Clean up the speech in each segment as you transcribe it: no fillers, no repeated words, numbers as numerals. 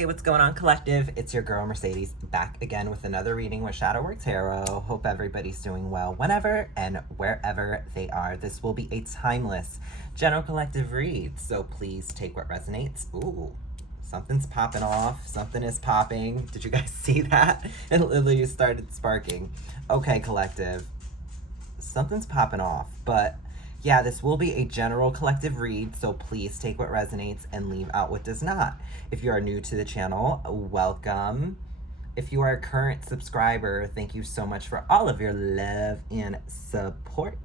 Hey, what's going on, collective? It's your girl Mercedes back again with another reading with Shadow Word Tarot. Hope everybody's doing well whenever and wherever they are. This will be a timeless general collective read, so please take what resonates. Ooh, something's popping off. Something is popping. Did you guys see that? It literally started sparking. Okay, collective. Something's popping off, but yeah, this will be a general collective read, so please take what resonates and leave out what does not. If you are new to the channel, welcome. If you are a current subscriber, thank you so much for all of your love and support.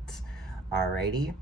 Alrighty.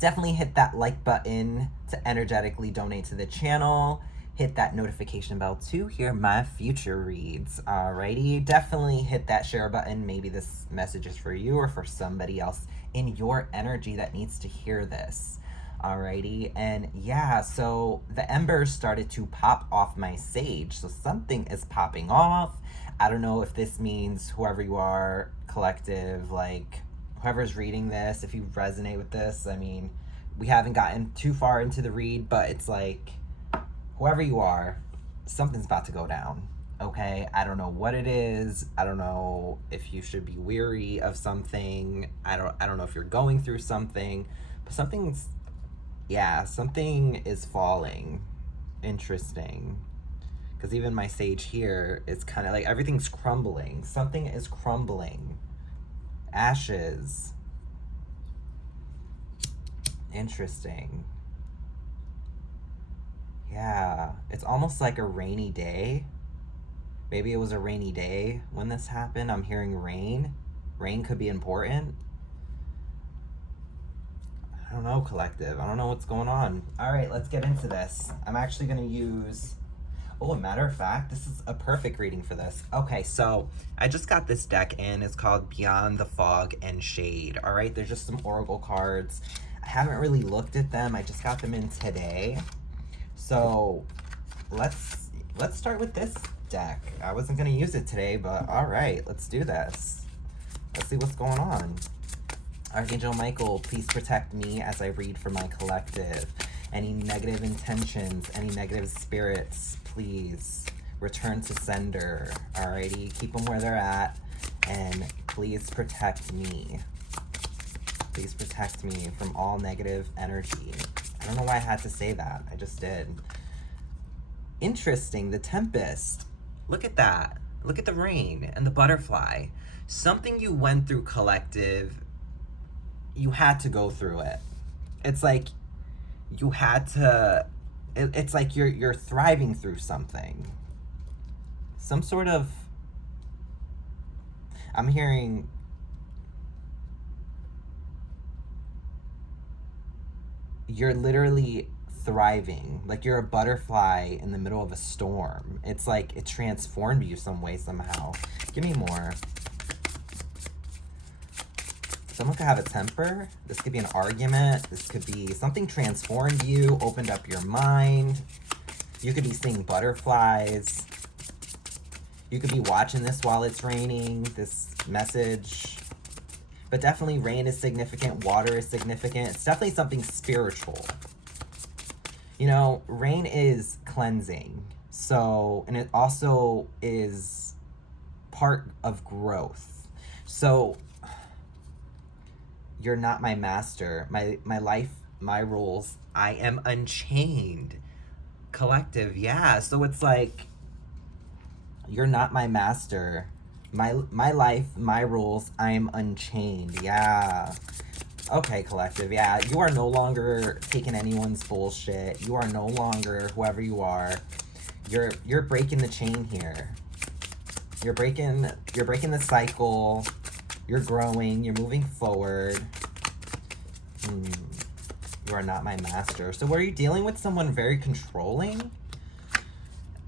Definitely hit that like button to energetically donate to the channel. Hit that notification bell to hear my future reads. Alrighty, definitely hit that share button. Maybe this message is for you or for somebody else in your energy that needs to hear this. Alrighty, and yeah, so the embers started to pop off my sage, so something is popping off. I don't know if this means whoever you are, collective, like whoever's reading this, if you resonate with this. I mean, we haven't gotten too far into the read, but it's like whoever you are, something's about to go down. Okay, I don't know what it is. I don't know if you should be weary of something. I don't know if you're going through something, but something is falling. Interesting. Because even my sage here is kind of like everything's crumbling. Something is crumbling. Ashes. Interesting. Yeah, it's almost like a rainy day. Maybe it was a rainy day when this happened. I'm hearing rain. Rain could be important. I don't know, collective. I don't know what's going on. All right, let's get into this. I'm actually going to use... Oh, a matter of fact, this is a perfect reading for this. Okay, so I just got this deck in. It's called Beyond the Fog and Shade. All right, there's just some oracle cards. I haven't really looked at them. I just got them in today. So let's start with this deck. I wasn't gonna use it today, but all right, let's do this. Let's see what's going on. Archangel Michael, please protect me as I read for my collective. Any negative intentions, any negative spirits, please return to sender. Alrighty, keep them where they're at, and please protect me. Please protect me from all negative energy. I don't know why I had to say that. I just did. Interesting, the Tempest. Look at that. Look at the rain and the butterfly. Something you went through, collective, you had to go through it. It's like you had to, it's like you're thriving through something. Some sort of, I'm hearing, you're literally thriving. Like you're a butterfly in the middle of a storm. It's like it transformed you some way, somehow. Give me more. Someone could have a temper. This could be an argument. This could be something transformed you, opened up your mind. You could be seeing butterflies. You could be watching this while it's raining, this message. But definitely rain is significant, water is significant. It's definitely something spiritual. You know, rain is cleansing. So, and it also is part of growth. So, you're not my master. My life, my rules. I am unchained. Collective, yeah. So it's like, you're not my master. My life, my rules, I am unchained. Yeah. Okay, collective. Yeah, you are no longer taking anyone's bullshit. You are no longer whoever you are. You're breaking the chain here. You're breaking the cycle. You're growing. You're moving forward. You are not my master. So were you dealing with someone very controlling?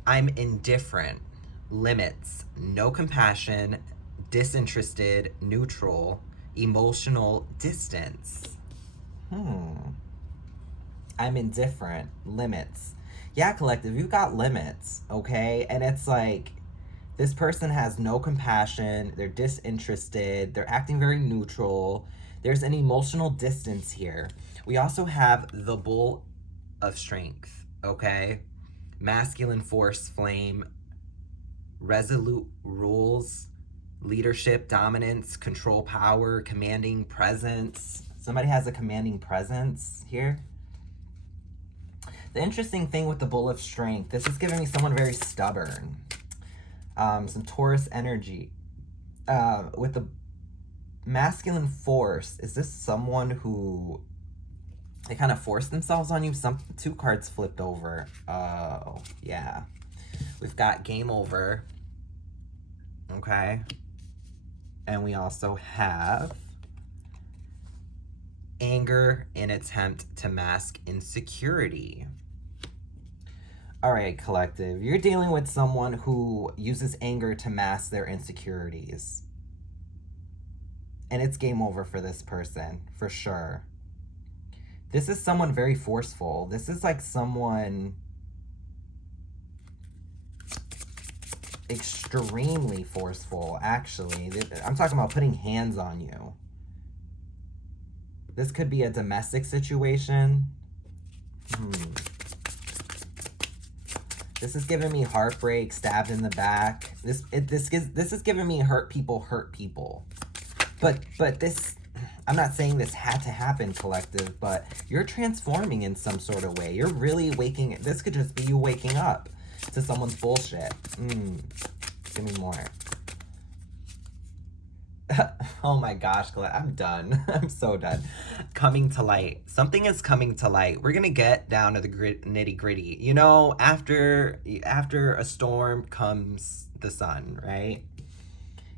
I'm indifferent. Limits. No compassion. Disinterested. Neutral. Emotional distance. I'm indifferent. Limits. Yeah, collective, you've got limits, okay? And it's like, this person has no compassion. They're disinterested. They're acting very neutral. There's an emotional distance here. We also have the Bull of Strength, okay? masculine force, flame, resolute rules, leadership, dominance, control, power, commanding presence. Somebody has a commanding presence here. The interesting thing with the Bull of Strength, this is giving me someone very stubborn. Some Taurus energy. With the masculine force, is this someone who they kind of force themselves on you? Two cards flipped over. Oh, yeah. We've got game over. Okay. And we also have anger in attempt to mask insecurity. All right, collective. You're dealing with someone who uses anger to mask their insecurities. And it's game over for this person, for sure. This is someone very forceful. This is like someone extremely forceful, actually. I'm talking about putting hands on you. This could be a domestic situation. This is giving me heartbreak, stabbed in the back. This is giving me hurt people. But this, I'm not saying this had to happen, collective, but you're transforming in some sort of way. You're really waking, this could just be you waking up to someone's bullshit. Give me more. Oh my gosh, I'm done. I'm so done. Coming to light. Something is coming to light. We're gonna get down to the nitty gritty. You know, after a storm comes the sun, right?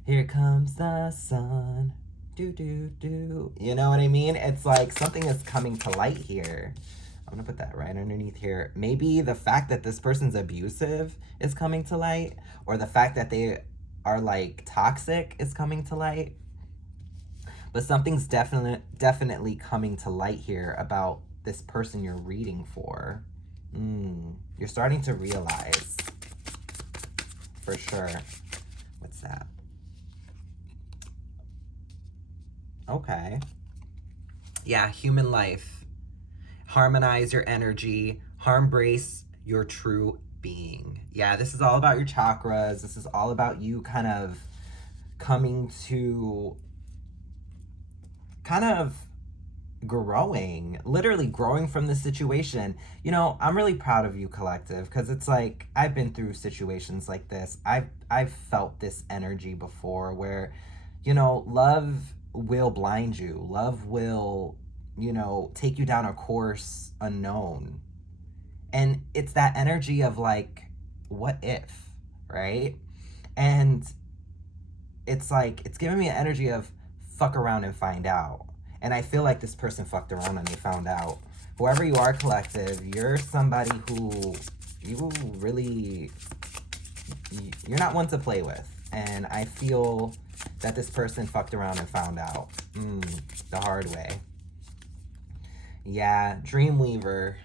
Here comes the sun. Do, do, do. You know what I mean? It's like something is coming to light here. I'm gonna put that right underneath here. Maybe the fact that this person's abusive is coming to light, or the fact that they are like toxic is coming to light. But something's definitely coming to light here about this person you're reading for. You're starting to realize, for sure. What's that? Okay. Yeah, human life. Harmonize your energy. Embrace your true being. Yeah, this is all about your chakras. This is all about you kind of coming to, kind of growing, literally growing from this situation. You know, I'm really proud of you, collective, because it's like I've been through situations like this. I've felt this energy before where, you know, love will blind you. Love will, you know, take you down a course unknown. And it's that energy of like, what if, right? And it's like, it's giving me an energy of fuck around and find out. And I feel like this person fucked around and they found out. Whoever you are, collective, you're somebody who you really, you're not one to play with. And I feel that this person fucked around and found out the hard way. Yeah, Dreamweaver.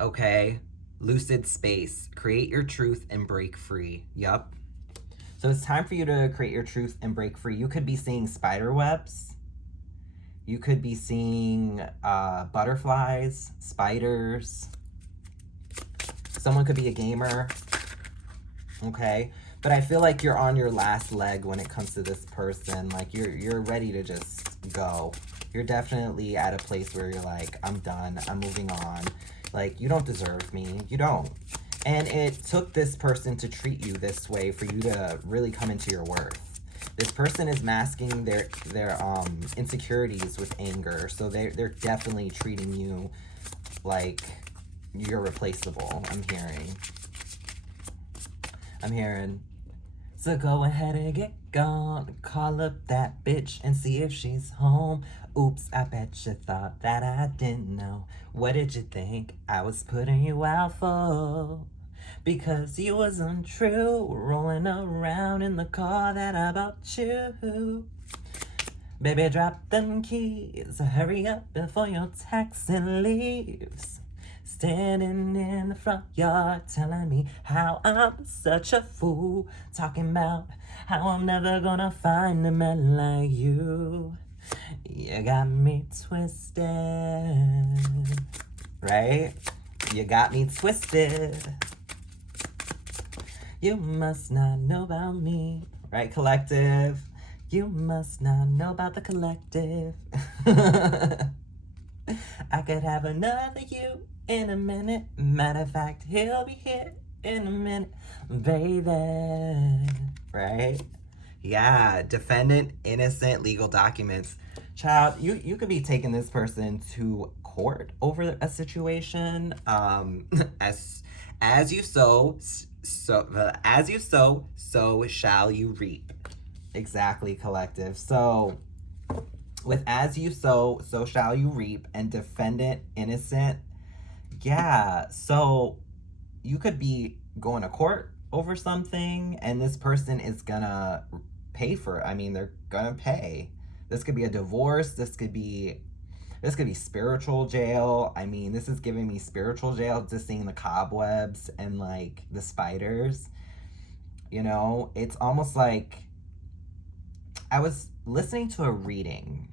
Okay, lucid space. Create your truth and break free. Yup. So it's time for you to create your truth and break free. You could be seeing spider webs. You could be seeing butterflies, spiders. Someone could be a gamer. Okay. But I feel like you're on your last leg when it comes to this person. Like you're ready to just go. You're definitely at a place where you're like, I'm done. I'm moving on. Like, you don't deserve me. You don't. And it took this person to treat you this way for you to really come into your worth. This person is masking their insecurities with anger. So they're definitely treating you like you're replaceable. I'm hearing. So go ahead and get gone. Call up that bitch and see if she's home. Oops, I bet you thought that I didn't know. What did you think I was putting you out for? Because you was untrue, rolling around in the car that I bought you. Baby, drop them keys. Hurry up before your taxi leaves. Standing in the front yard telling me how I'm such a fool. Talking about how I'm never gonna find a man like you. You got me twisted. Right? You got me twisted. You must not know about me. Right, collective? You must not know about the collective. I could have another you in a minute. Matter of fact, he'll be here in a minute, baby. Right? Yeah, defendant, innocent, legal documents. Child, you could be taking this person to court over a situation. As you sow, so shall you reap. Exactly, collective. So with as you sow, so shall you reap, and defendant, innocent. Yeah, so you could be going to court over something, and this person is gonna pay for it. I mean, they're gonna pay. This could be a divorce. This could be spiritual jail. I mean, this is giving me spiritual jail, just seeing the cobwebs and like the spiders. You know, it's almost like I was listening to a reading.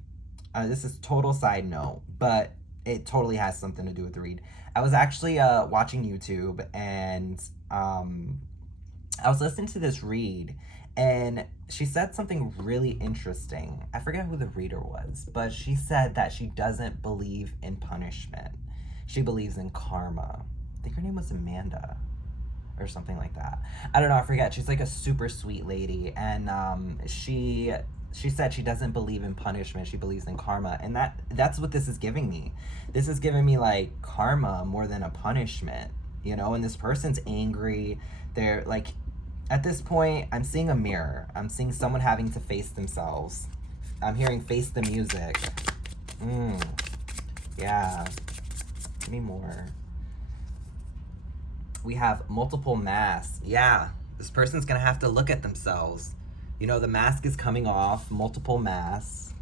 This is total side note, but it totally has something to do with the read. I was actually watching YouTube, and I was listening to this read, and she said something really interesting. I forget who the reader was, but she said that she doesn't believe in punishment. She believes in karma. I think her name was Amanda or something like that. I don't know, I forget. She's like a super sweet lady, and she said she doesn't believe in punishment. She believes in karma, and that's what this is giving me. This is giving me like karma more than a punishment, you know. And this person's angry. They're like, at this point, I'm seeing a mirror. I'm seeing someone having to face themselves. I'm hearing face the music. Yeah. Give me more. We have multiple masks. Yeah. This person's gonna have to look at themselves. You know, the mask is coming off. Multiple masks.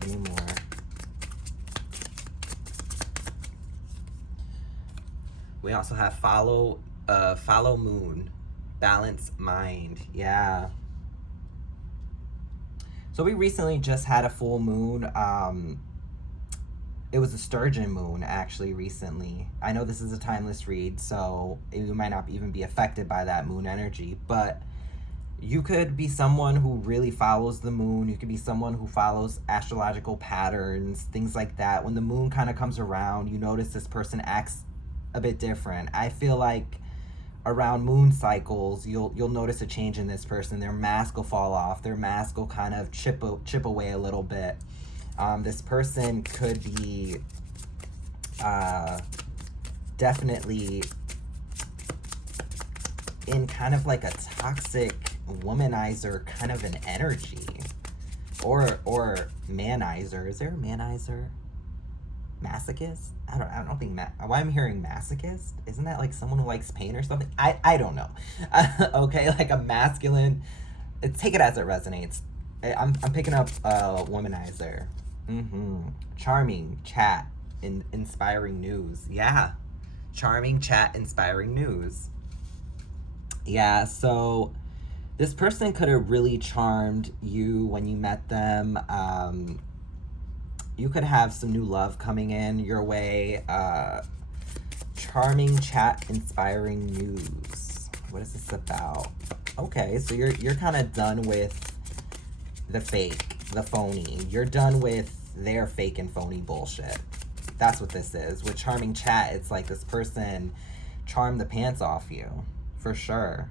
Give me more. We also have follow moon, balance mind. Yeah. So we recently just had a full moon. It was a sturgeon moon, actually, recently. I know this is a timeless read, so you might not even be affected by that moon energy, but you could be someone who really follows the moon. You could be someone who follows astrological patterns, things like that. When the moon kind of comes around, you notice this person acts a bit different. I feel like around moon cycles, you'll notice a change in this person. Their mask will fall off. Their mask will kind of chip away a little bit. This person could be definitely in kind of like a toxic womanizer kind of an energy, or manizer. Is there a manizer? Masochist? I don't think why I'm hearing masochist. Isn't that like someone who likes pain or something? I don't know. Okay, like a masculine. Take it as it resonates. I'm picking up womanizer. Charming chat, inspiring news. Yeah, charming chat, inspiring news. Yeah, so this person could have really charmed you when you met them. You could have some new love coming in your way. Charming chat, inspiring news. What is this about? Okay, so you're kind of done with the fake, the phony. You're done with their fake and phony bullshit. That's what this is. With charming chat, it's like this person charmed the pants off you. For sure.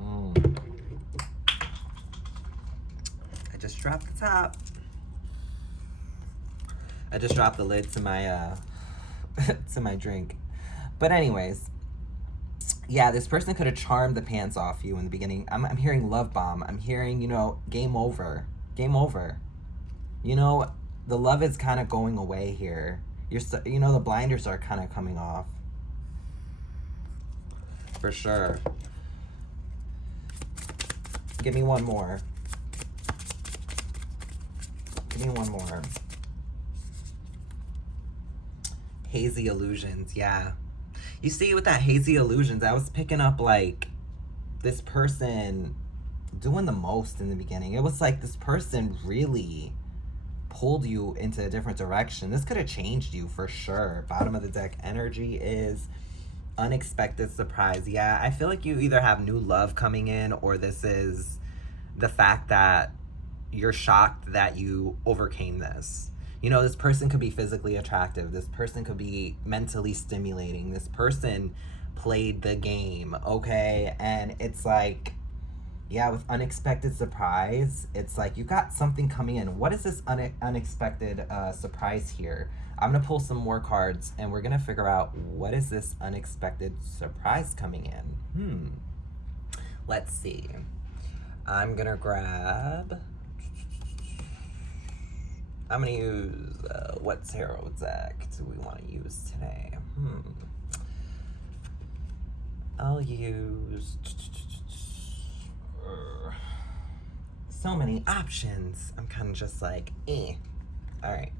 I just dropped the top. I just dropped the lid to my to my drink. But anyways, yeah, this person could have charmed the pants off you in the beginning. I'm hearing love bomb. I'm hearing, you know, game over. Game over. You know, the love is kind of going away here. You know, the blinders are kind of coming off. For sure. Give me one more. Give me one more. Hazy illusions, yeah. You see, with that hazy illusions, I was picking up like this person doing the most in the beginning. It was like this person really pulled you into a different direction. This could have changed you for sure. Bottom of the deck energy is unexpected surprise. Yeah, I feel like you either have new love coming in, or this is the fact that you're shocked that you overcame this. You know, this person could be physically attractive. This person could be mentally stimulating. This person played the game, okay? And it's like, yeah, with unexpected surprise, it's like you got something coming in. What is this unexpected surprise here? I'm gonna pull some more cards and we're gonna figure out what is this unexpected surprise coming in. Let's see. I'm gonna grab. I'm gonna use what tarot deck do we want to use today? I'll use so many options. I'm kind of just like, eh. All right.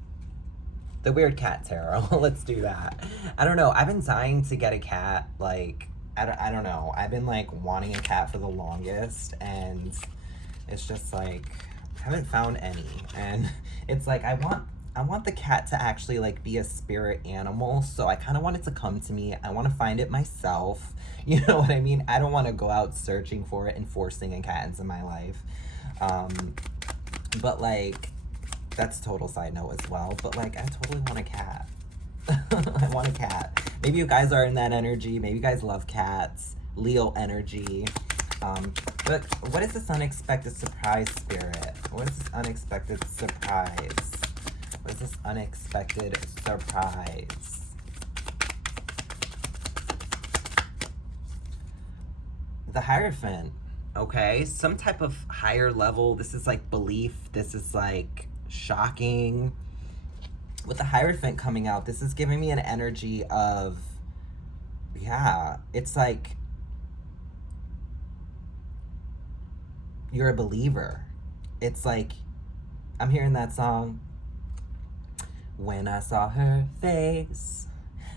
The Weird Cat Tarot. Let's do that. I don't know. I've been dying to get a cat. Like, I don't know. I've been like wanting a cat for the longest, and it's just like I haven't found any. And it's like I want the cat to actually like be a spirit animal. So I kind of want it to come to me. I want to find it myself. You know what I mean? I don't want to go out searching for it and forcing a cat into my life. But like, that's a total side note as well. But like, I totally want a cat. I want a cat. Maybe you guys are in that energy. Maybe you guys love cats. Leo energy. But what is this unexpected surprise, Spirit? What is this unexpected surprise? What is this unexpected surprise? The Hierophant. Okay, some type of higher level. This is like belief. This is like shocking. With the Hierophant coming out, this is giving me an energy of, yeah, it's like you're a believer. It's like, I'm hearing that song, when I saw her face,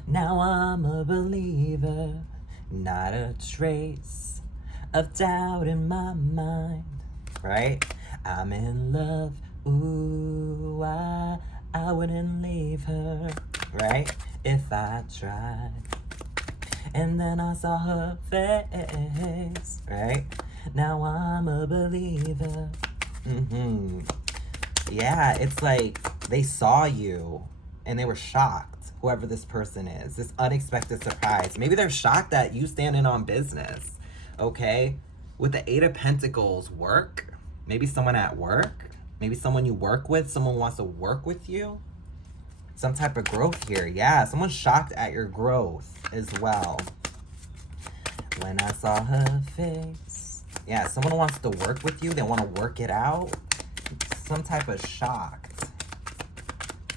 now I'm a believer, not a trace of doubt in my mind, right? I'm in love, ooh, I wouldn't leave her, right? If I tried. And then I saw her face, right? Now I'm a believer. Yeah, it's like they saw you and they were shocked, whoever this person is. This unexpected surprise. Maybe they're shocked that you standing on business. Okay, with the Eight of Pentacles, work. Maybe someone at work. Maybe someone you work with. Someone wants to work with you. Some type of growth here. Yeah, someone's shocked at your growth as well. When I saw her face. Yeah, someone wants to work with you. They want to work it out. Some type of shocked.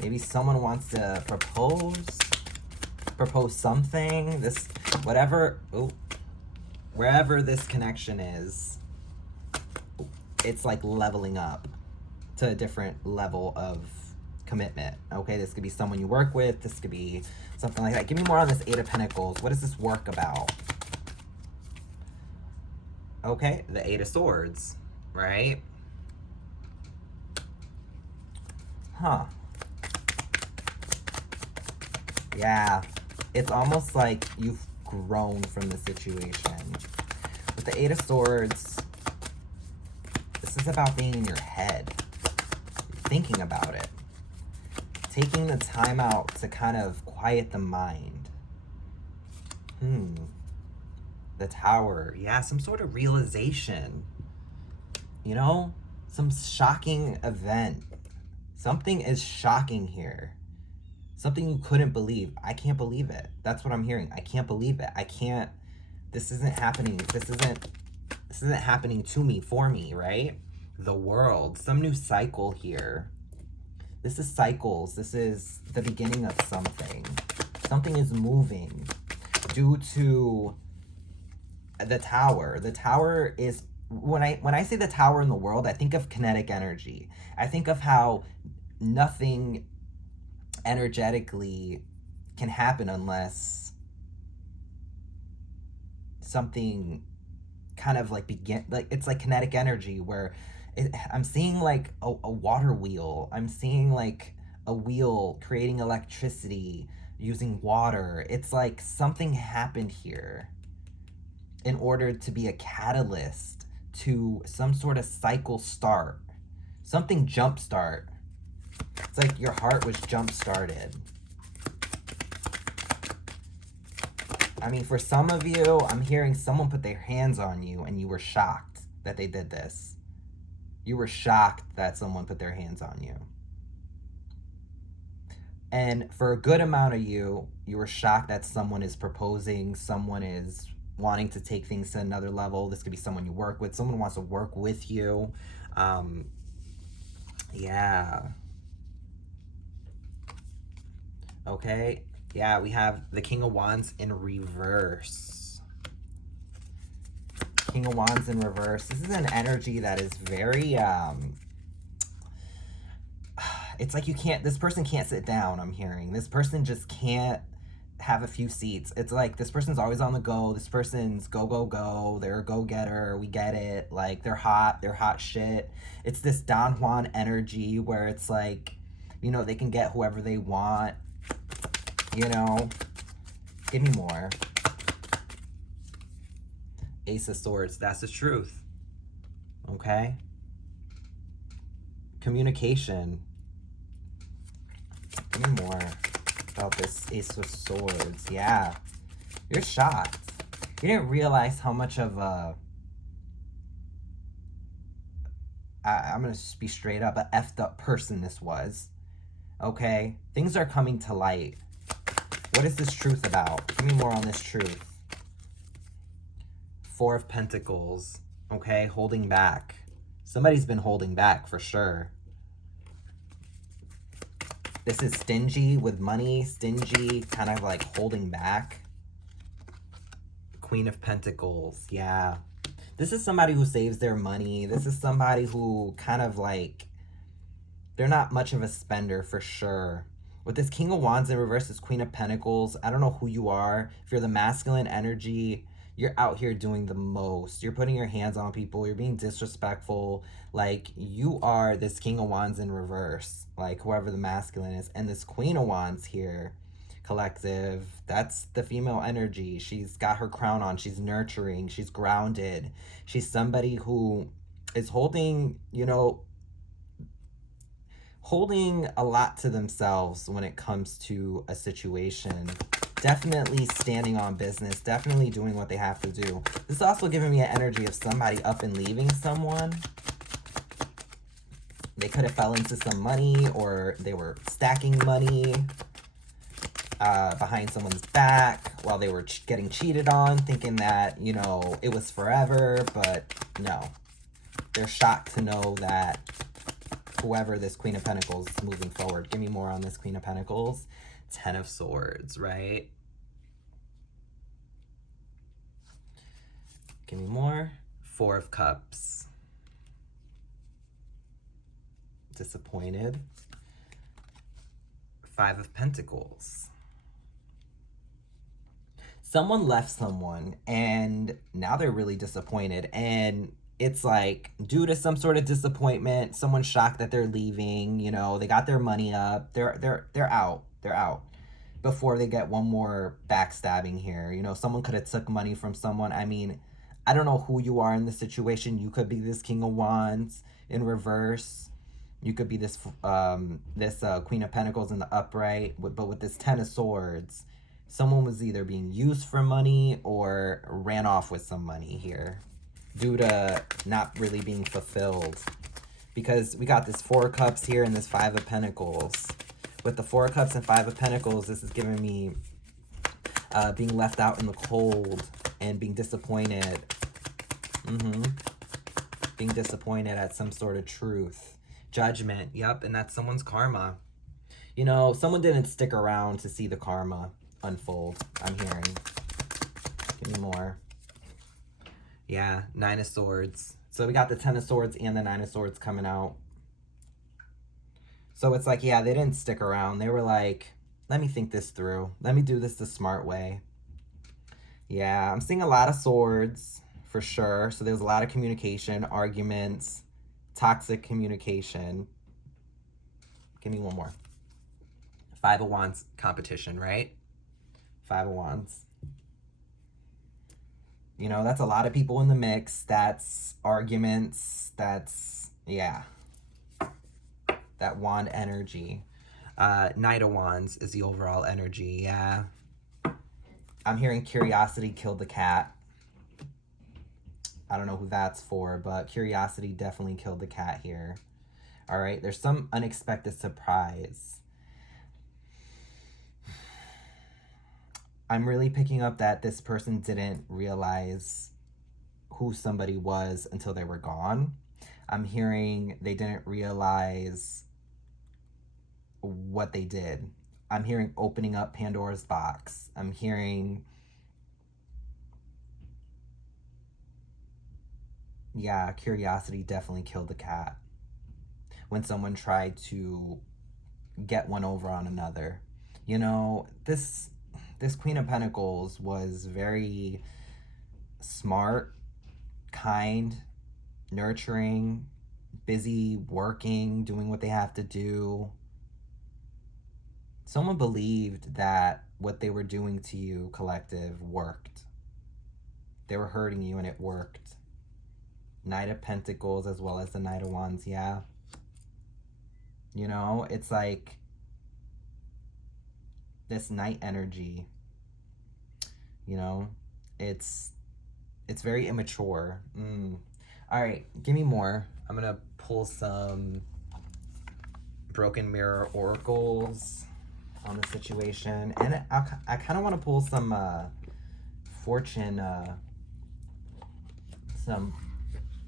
Maybe someone wants to propose something. This, whatever. Oh. Wherever this connection is, it's like leveling up to a different level of commitment. Okay, this could be someone you work with. This could be something like that. Give me more on this Eight of Pentacles. What is this work about? Okay, the Eight of Swords, right? Huh. Yeah, it's almost like you've grown from the situation. With the Eight of Swords, this is about being in your head, thinking about it, taking the time out to kind of quiet the mind. The Tower. Yeah, some sort of realization. You know, some shocking event. Something is shocking here. Something you couldn't believe. I can't believe it. That's what I'm hearing. I can't believe it. I can't. This isn't happening. This isn't happening to me, for me, right? The World. Some new cycle here. This is cycles. This is the beginning of something. Something is moving due to the Tower. The Tower is, when I say the Tower in the World, I think of kinetic energy. I think of how nothing energetically can happen unless something kind of like it's like kinetic energy, where I'm seeing like a water wheel. I'm seeing like a wheel creating electricity using water. It's like something happened here in order to be a catalyst to some sort of cycle start. Something jump start. It's like your heart was jump started. I mean, for some of you, I'm hearing someone put their hands on you and you were shocked that they did this. You were shocked that someone put their hands on you. And for a good amount of you, you were shocked that someone is proposing, someone is wanting to take things to another level. This could be someone you work with, someone wants to work with you. Yeah. Okay. Yeah, we have the King of Wands in reverse. King of Wands in reverse. This is an energy that is very, it's like you can't, this person can't sit down, I'm hearing. This person just can't have a few seats. It's like this person's always on the go. This person's go, go, go. They're a go-getter. We get it. Like, they're hot shit. It's this Don Juan energy where it's like, you know, they can get whoever they want. You know, give me more. Ace of Swords, that's the truth. Okay? Communication. Give me more about this Ace of Swords. Yeah. You're shocked. You didn't realize how much of a... I'm going to just be straight up, a effed up person this was. Okay? Things are coming to light. What is this truth about? Give me more on this truth. Four of Pentacles. Okay, holding back. Somebody's been holding back for sure. This is stingy with money. Stingy, kind of like holding back. Queen of Pentacles. Yeah. This is somebody who saves their money. This is somebody who kind of like... They're not much of a spender for sure. With this King of Wands in reverse, this Queen of Pentacles, I don't know who you are. If you're the masculine energy, you're out here doing the most. You're putting your hands on people. You're being disrespectful. Like, you are this King of Wands in reverse. Like, whoever the masculine is. And this Queen of Wands here, collective, that's the female energy. She's got her crown on. She's nurturing. She's grounded. She's somebody who is holding, you know, holding a lot to themselves when it comes to a situation. Definitely standing on business. Definitely doing what they have to do. This is also giving me an energy of somebody up and leaving someone. They could have fell into some money, or they were stacking money behind someone's back while they were getting cheated on, thinking that, you know, it was forever, but no. They're shocked to know that whoever this Queen of Pentacles is moving forward. Give me more on this Queen of Pentacles. Ten of Swords, right? Give me more. Four of Cups. Disappointed. Five of Pentacles. Someone left someone and now they're really disappointed, and it's like due to some sort of disappointment, someone's shocked that they're leaving, you know, they got their money up, they're out. They're out before they get one more backstabbing here. You know, someone could have took money from someone. I mean, I don't know who you are in this situation. You could be this King of Wands in reverse. You could be this Queen of Pentacles in the upright, but with this Ten of Swords, someone was either being used for money or ran off with some money here due to not really being fulfilled. Because we got this Four of Cups here and this Five of Pentacles. With the Four of Cups and Five of Pentacles, this is giving me being left out in the cold and being disappointed. Being disappointed at some sort of truth. Judgment, yep, and that's someone's karma. You know, someone didn't stick around to see the karma unfold, I'm hearing. Give me more. Yeah, Nine of Swords. So we got the Ten of Swords and the Nine of Swords coming out. So it's like, yeah, they didn't stick around. They were like, let me think this through. Let me do this the smart way. Yeah, I'm seeing a lot of swords for sure. So there's a lot of communication, arguments, toxic communication. Give me one more. Five of Wands, competition, right? Five of Wands. You know, that's a lot of people in the mix. That's arguments. That's, yeah. That wand energy. Knight of Wands is the overall energy, yeah. I'm hearing curiosity killed the cat. I don't know who that's for, but curiosity definitely killed the cat here. All right, there's some unexpected surprise. I'm really picking up that this person didn't realize who somebody was until they were gone. I'm hearing they didn't realize what they did. I'm hearing opening up Pandora's box. I'm hearing, yeah, curiosity definitely killed the cat. When someone tried to get one over on another. You know, this Queen of Pentacles was very smart, kind, nurturing, busy working, doing what they have to do. Someone believed that what they were doing to you, collective, worked. They were hurting you and it worked. Knight of Pentacles as well as the Knight of Wands, yeah. You know, it's like this Knight energy, you know, it's very immature. All right, give me more. I'm gonna pull some Broken Mirror oracles on the situation, and I kind of want to pull some fortune,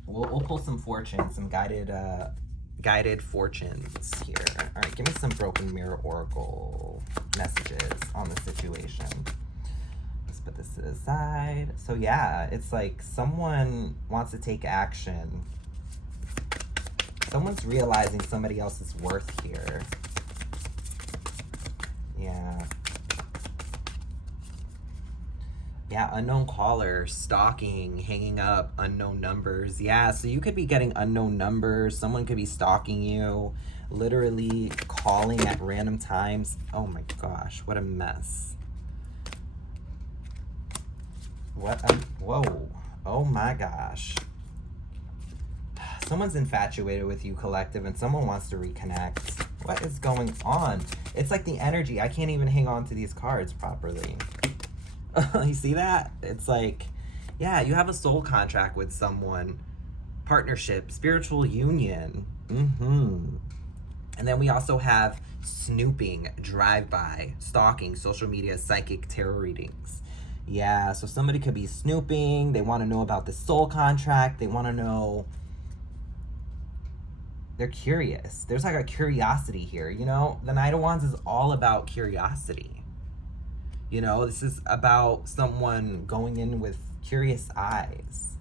we'll pull some fortune, some guided fortunes here. All right, give me some Broken Mirror oracle messages on the situation. Let's put this to the side. So yeah, it's like someone wants to take action. Someone's realizing somebody else's worth here. Yeah. Yeah, unknown caller, stalking, hanging up, unknown numbers. Yeah, so you could be getting unknown numbers. Someone could be stalking you, literally calling at random times. Oh my gosh, what a mess. Whoa. Oh my gosh. Someone's infatuated with you, collective, and someone wants to reconnect. What is going on? It's like the energy. I can't even hang on to these cards properly. You see that? It's like, yeah, you have a soul contract with someone. Partnership, spiritual union. And then we also have snooping, drive-by, stalking, social media, psychic, tarot readings. Yeah, so somebody could be snooping. They want to know about the soul contract. They want to know. They're curious. There's like a curiosity here, you know? The Knight of Wands is all about curiosity. You know, this is about someone going in with curious eyes.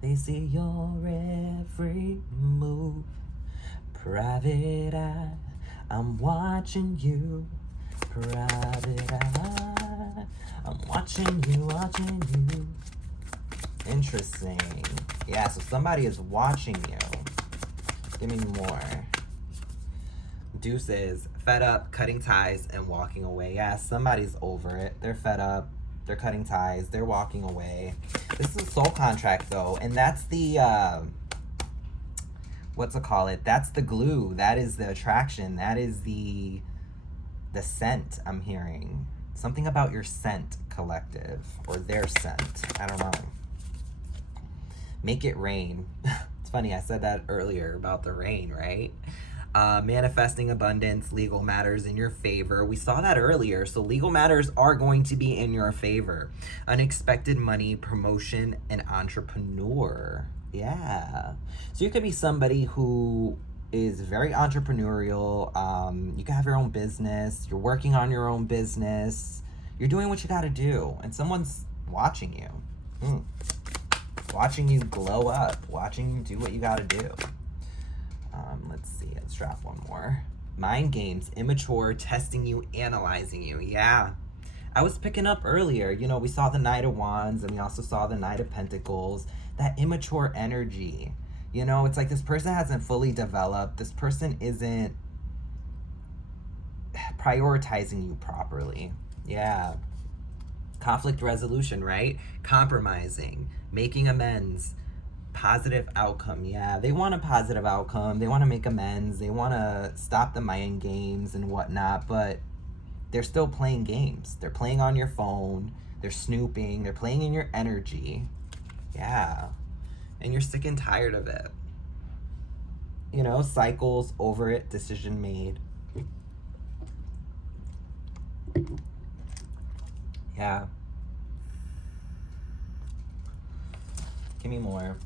They see your every move. Private eye, I'm watching you. Private eye, I'm watching you. Interesting. Yeah, so somebody is watching you. Give me more. Deuces, fed up, cutting ties, and walking away. Yeah, somebody's over it. They're fed up. They're cutting ties. They're walking away. This is a soul contract, though. And that's the, what's it call it? That's the glue. That is the attraction. That is the scent I'm hearing. Something about your scent, collective. Or their scent. I don't know. Make it rain. It's funny, I said that earlier about the rain, right? Manifesting abundance, legal matters in your favor. We saw that earlier, so legal matters are going to be in your favor. Unexpected money, promotion, and entrepreneur. Yeah. So you could be somebody who is very entrepreneurial. You can have your own business. You're working on your own business. You're doing what you got to do, and someone's watching you. Watching you glow up. Watching you do what you got to do. Let's see. Let's drop one more. Mind games, immature, testing you, analyzing you. Yeah. I was picking up earlier, you know, we saw the Knight of Wands and we also saw the Knight of Pentacles, that immature energy. You know, it's like this person hasn't fully developed. This person isn't prioritizing you properly. Yeah. Conflict resolution, right? Compromising, making amends, positive outcome. Yeah, they want a positive outcome. They want to make amends. They want to stop the mind games and whatnot, but they're still playing games. They're playing on your phone. They're snooping. They're playing in your energy. Yeah. And you're sick and tired of it. You know, cycles, over it, decision made. Yeah. Give me more.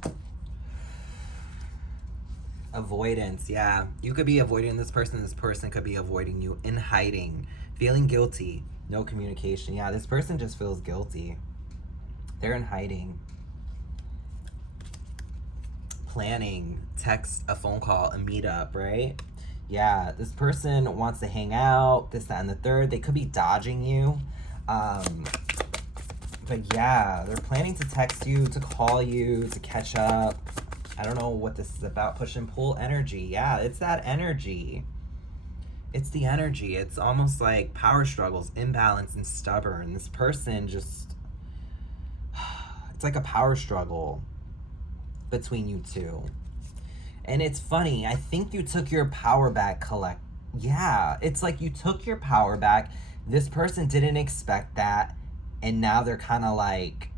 Avoidance, yeah. You could be avoiding this person could be avoiding you, in hiding, feeling guilty, no communication. Yeah, this person just feels guilty. They're in hiding. Planning, text, a phone call, a meetup, right? Yeah, this person wants to hang out, this, that, and the third. They could be dodging you. But yeah, they're planning to text you, to call you, to catch up. I don't know what this is about. Push and pull energy. Yeah, it's that energy. It's the energy. It's almost like power struggles, imbalance, and stubborn. This person just, it's like a power struggle between you two. And it's funny, I think you took your power back, Yeah, it's like you took your power back. This person didn't expect that. And now they're kind of like,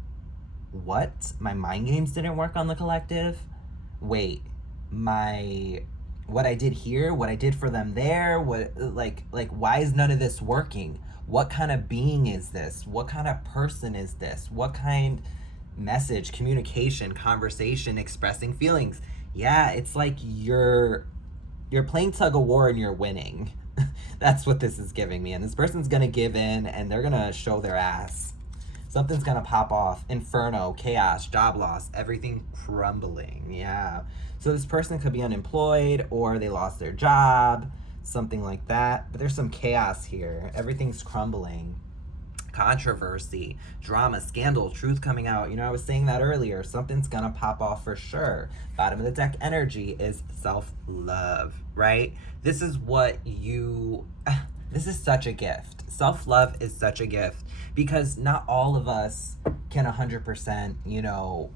what? My mind games didn't work on the collective? Wait, what I did here, what I did for them there, why is none of this working? What kind of being is this? What kind of person is this? What kind message, communication, conversation, expressing feelings? Yeah, it's like you're playing tug of war and you're winning. That's what this is giving me. And this person's gonna give in and they're gonna show their ass. Something's gonna pop off. Inferno, chaos, job loss, everything crumbling. Yeah. So this person could be unemployed or they lost their job, something like that. But there's some chaos here. Everything's crumbling. Controversy, drama, scandal, truth coming out. You know, I was saying that earlier. Something's gonna pop off for sure. Bottom of the deck energy is self-love, right? This is this is such a gift. Self-love is such a gift because not all of us can 100%, you know,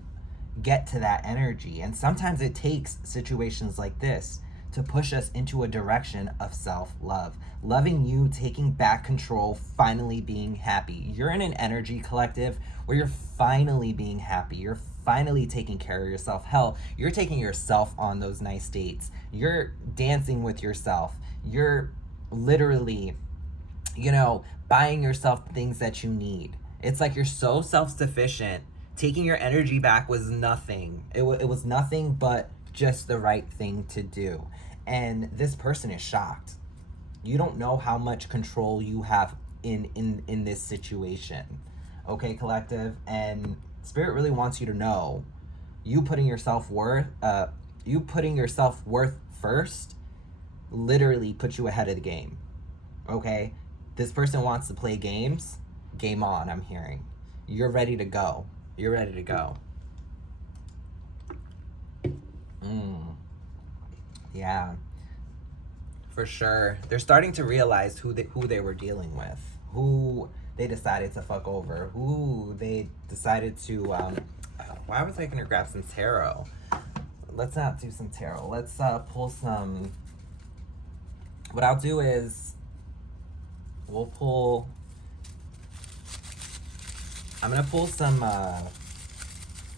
get to that energy. And sometimes it takes situations like this to push us into a direction of self-love. Loving you, taking back control, finally being happy. You're in an energy collective where you're finally being happy. You're finally taking care of yourself. Hell, you're taking yourself on those nice dates. You're dancing with yourself. You're literally, you know, buying yourself things that you need. It's like you're so self-sufficient. Taking your energy back was nothing. It was nothing but just the right thing to do. And this person is shocked. You don't know how much control you have in this situation. Okay, collective? And Spirit really wants you to know you putting your self-worth first literally puts you ahead of the game. Okay? This person wants to play games. Game on, I'm hearing. You're ready to go. You're ready to go. Yeah, for sure. They're starting to realize who they were dealing with, who they decided to fuck over, who they decided to. Why was I gonna grab some tarot? Let's not do some tarot. Let's pull some. What I'll do is we'll pull. I'm gonna pull some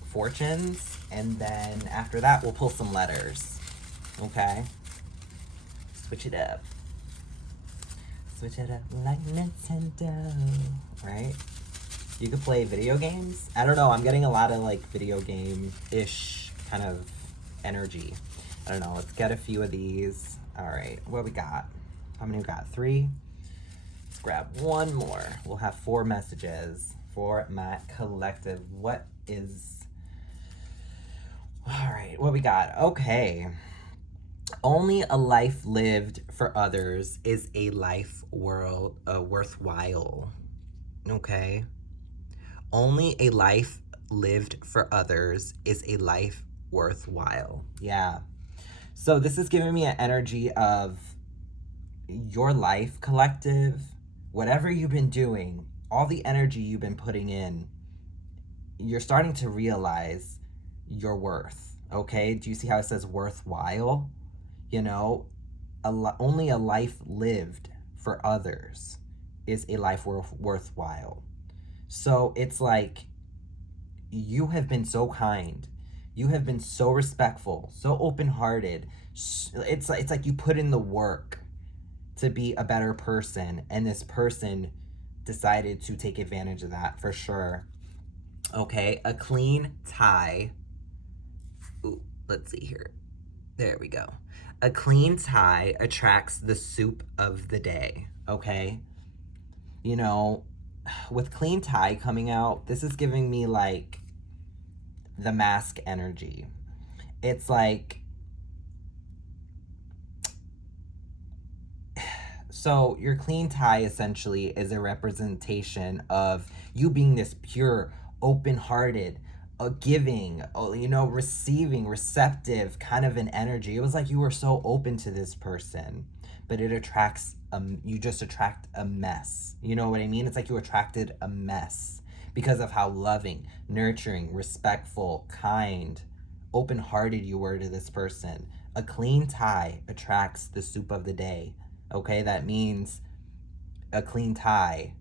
fortunes, and then after that we'll pull some letters. Okay? Switch it up. Switch it up like Nintendo. Right? You could play video games. I don't know, I'm getting a lot of like video game-ish kind of energy. I don't know, let's get a few of these. Alright, what we got? How many we got? 3? Let's grab one more. We'll have 4 messages for my collective. What is... Alright, what we got? Okay. Only a life lived for others is a life worthwhile. Okay? Only a life lived for others is a life worthwhile. Yeah. So this is giving me an energy of your life, collective, whatever you've been doing, all the energy you've been putting in, you're starting to realize your worth. Okay? Do you see how it says worthwhile? You know, only a life lived for others is a life worthwhile. So it's like you have been so kind. You have been so respectful, so open-hearted. It's like you put in the work to be a better person, and this person decided to take advantage of that for sure. Okay, a clean tie. Ooh, let's see here. There we go. A clean tie attracts the soup of the day. Okay, you know, with clean tie coming out, this is giving me like the mask energy. It's like, so your clean tie essentially is a representation of you being this pure, open-hearted, giving, receiving, receptive kind of an energy. It was like you were so open to this person, but it attracts, you just attract a mess. You know what I mean? It's like you attracted a mess because of how loving, nurturing, respectful, kind, open-hearted you were to this person. A clean tie attracts the soup of the day. Okay, that means a clean tie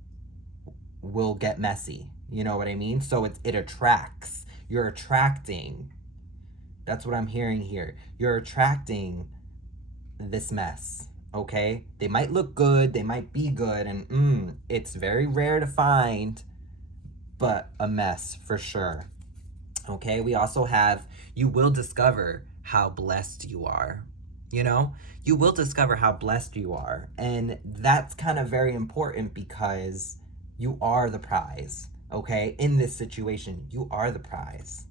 will get messy. You know what I mean? So it attracts. You're attracting. That's what I'm hearing here. You're attracting this mess. Okay? They might look good, they might be good, and it's very rare to find, but a mess for sure. Okay? We also have, you will discover how blessed you are. You know, you will discover how blessed you are. And that's kind of very important because you are the prize, okay? In this situation, you are the prize.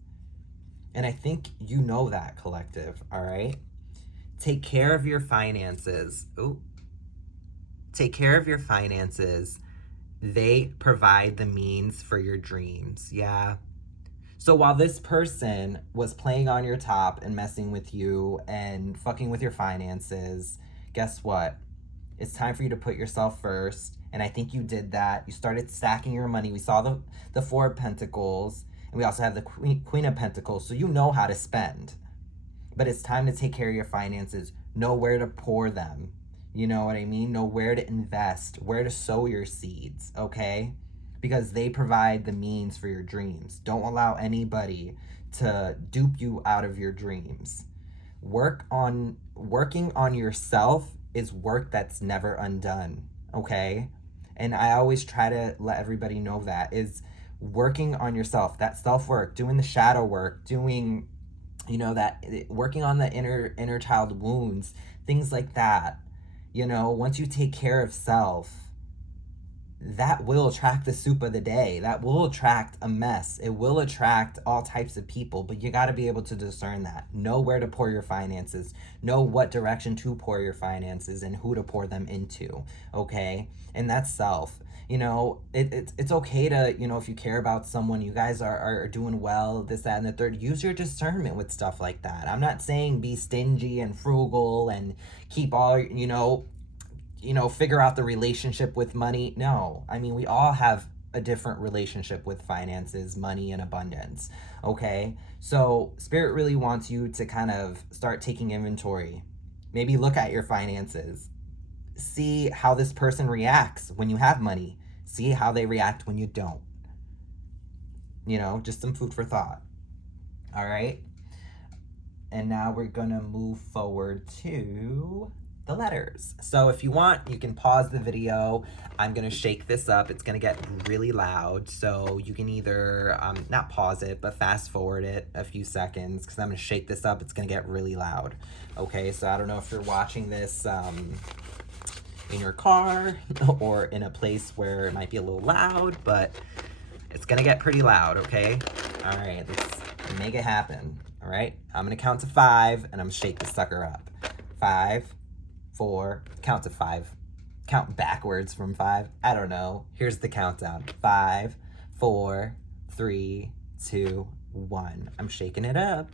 And I think you know that, collective, all right? Take care of your finances. Ooh. Take care of your finances. They provide the means for your dreams. Yeah. So while this person was playing on your top and messing with you and fucking with your finances, guess what? It's time for you to put yourself first. And I think you did that. You started stacking your money. We saw the Four of Pentacles, and we also have the Queen of Pentacles. So you know how to spend. But it's time to take care of your finances. Know where to pour them. You know what I mean? Know where to invest, where to sow your seeds, okay? Because they provide the means for your dreams. Don't allow anybody to dupe you out of your dreams. Working on yourself is work that's never undone, okay? And I always try to let everybody know that is working on yourself, that self-work, doing the shadow work, doing, that working on the inner child wounds, things like that. Once you take care of self, that will attract the soup of the day. That will attract a mess. It will attract all types of people, but you got to be able to discern that. Know where to pour your finances. Know what direction to pour your finances and who to pour them into, okay? And that's self. It's okay to, if you care about someone, you guys are doing well, this, that, and the third, use your discernment with stuff like that. I'm not saying be stingy and frugal and keep all, figure out the relationship with money. No, I mean, we all have a different relationship with finances, money, and abundance, okay? So Spirit really wants you to kind of start taking inventory. Maybe look at your finances. See how this person reacts when you have money. See how they react when you don't. Just some food for thought. All right? And now we're gonna move forward to the letters. So if you want, you can pause the video. I'm gonna shake this up. It's gonna get really loud. So you can either, not pause it, but fast forward it a few seconds because I'm gonna shake this up. It's gonna get really loud. Okay, so I don't know if you're watching this in your car or in a place where it might be a little loud, but it's gonna get pretty loud, okay? All right, let's make it happen, all right? I'm gonna count to 5 and I'm gonna shake the sucker up. 5, 4, count to 5, count backwards from 5. I don't know. Here's the countdown. 5, 4, 3, 2, 1. I'm shaking it up.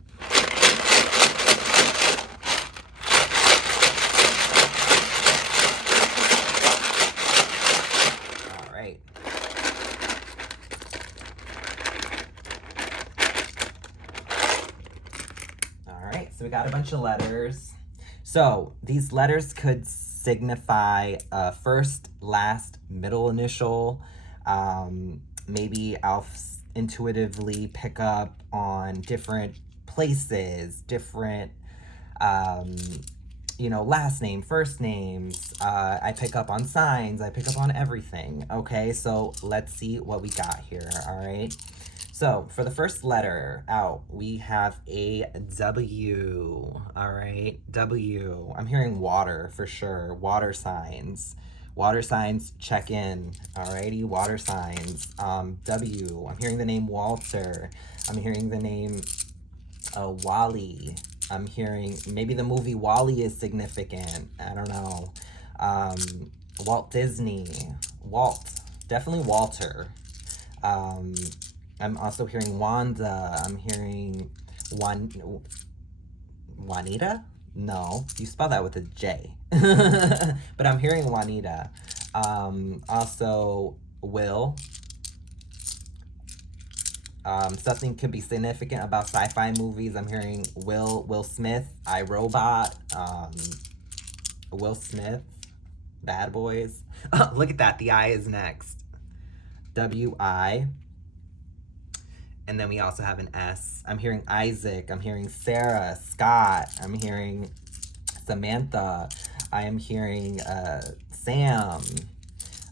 All right. All right, so we got a bunch of letters. So these letters could signify first, last, middle initial. Maybe I'll intuitively pick up on different places, different, last name, first names. I pick up on signs. I pick up on everything. Okay, so let's see what we got here. All right. So for the first letter out, we have a W. All right, W. I'm hearing water for sure. Water signs. Water signs, check in. Alrighty, water signs. W. I'm hearing the name Walter. I'm hearing the name Wally. I'm hearing maybe the movie WALL-E is significant. I don't know. Walt Disney. Walt. Definitely Walter. I'm also hearing Wanda. I'm hearing Juanita? No, you spell that with a J. But I'm hearing Juanita. Also, Will. Something could be significant about sci-fi movies. I'm hearing Will Smith, iRobot. Will Smith, Bad Boys. Look at that, the I is next. W-I. And then we also have an S. I'm hearing Isaac. I'm hearing Sarah, Scott. I'm hearing Samantha. I am hearing Sam.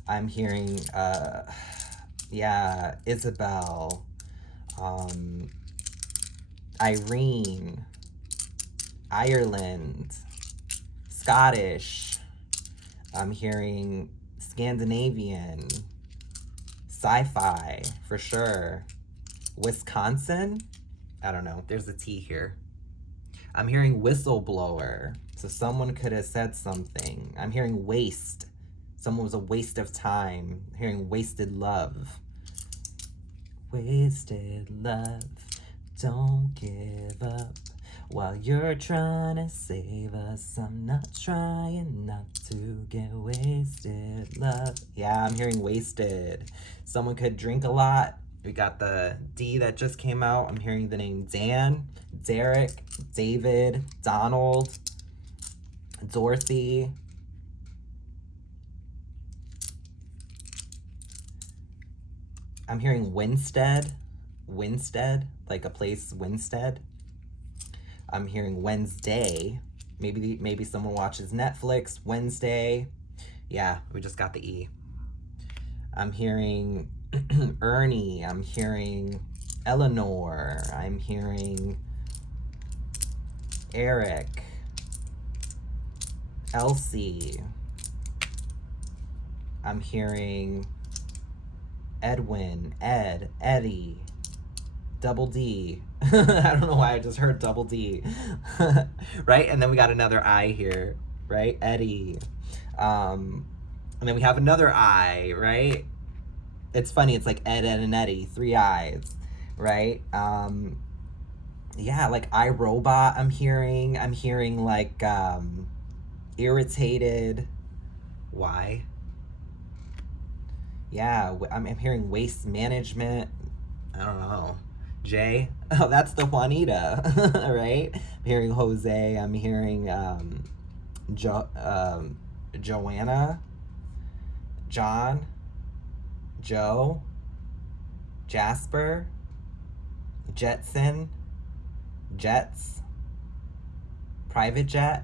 I'm hearing, Isabel. Irene. Ireland. Scottish. I'm hearing Scandinavian. Sci-fi, for sure. Wisconsin? I don't know. There's a T here. I'm hearing whistleblower. So someone could have said something. I'm hearing waste. Someone was a waste of time. I'm hearing wasted love. Wasted love. Don't give up. While you're trying to save us, I'm not trying not to get wasted love. Yeah, I'm hearing wasted. Someone could drink a lot. We got the D that just came out. I'm hearing the name Dan, Derek, David, Donald, Dorothy. I'm hearing Winstead, like a place, Winstead. I'm hearing Wednesday. Maybe someone watches Netflix. Wednesday. Yeah, we just got the E. I'm hearing Ernie. I'm hearing Eleanor. I'm hearing Eric. Elsie. I'm hearing Edwin, Ed, Eddie, Double D. I don't know why I just heard Double D. Right? And then we got another I here, right? Eddie. And then we have another I, right? It's funny, it's like Ed, Ed, and Eddie, 3 I's, right? Yeah, like iRobot, I'm hearing like, irritated. Why? Yeah, I'm hearing waste management. I don't know. Jay? Oh, that's the Juanita, right? I'm hearing Jose. I'm hearing Joanna, John, Joe, Jasper, Jetson, Jets, private jet.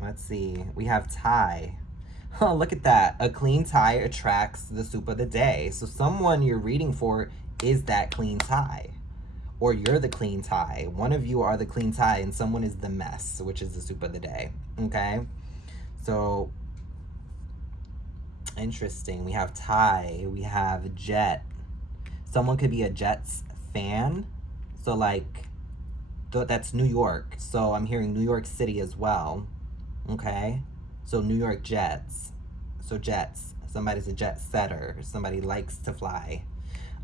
Let's see. We have tie. Oh, look at that. A clean tie attracts the soup of the day. So someone you're reading for is that clean tie. Or you're the clean tie. One of you are the clean tie and someone is the mess, which is the soup of the day. Okay? So, interesting. We have tie. We have jet. Someone could be a Jets fan. So, like, That's New York. So I'm hearing New York City as well. Okay? So New York Jets. So jets. Somebody's a jet setter. Somebody likes to fly.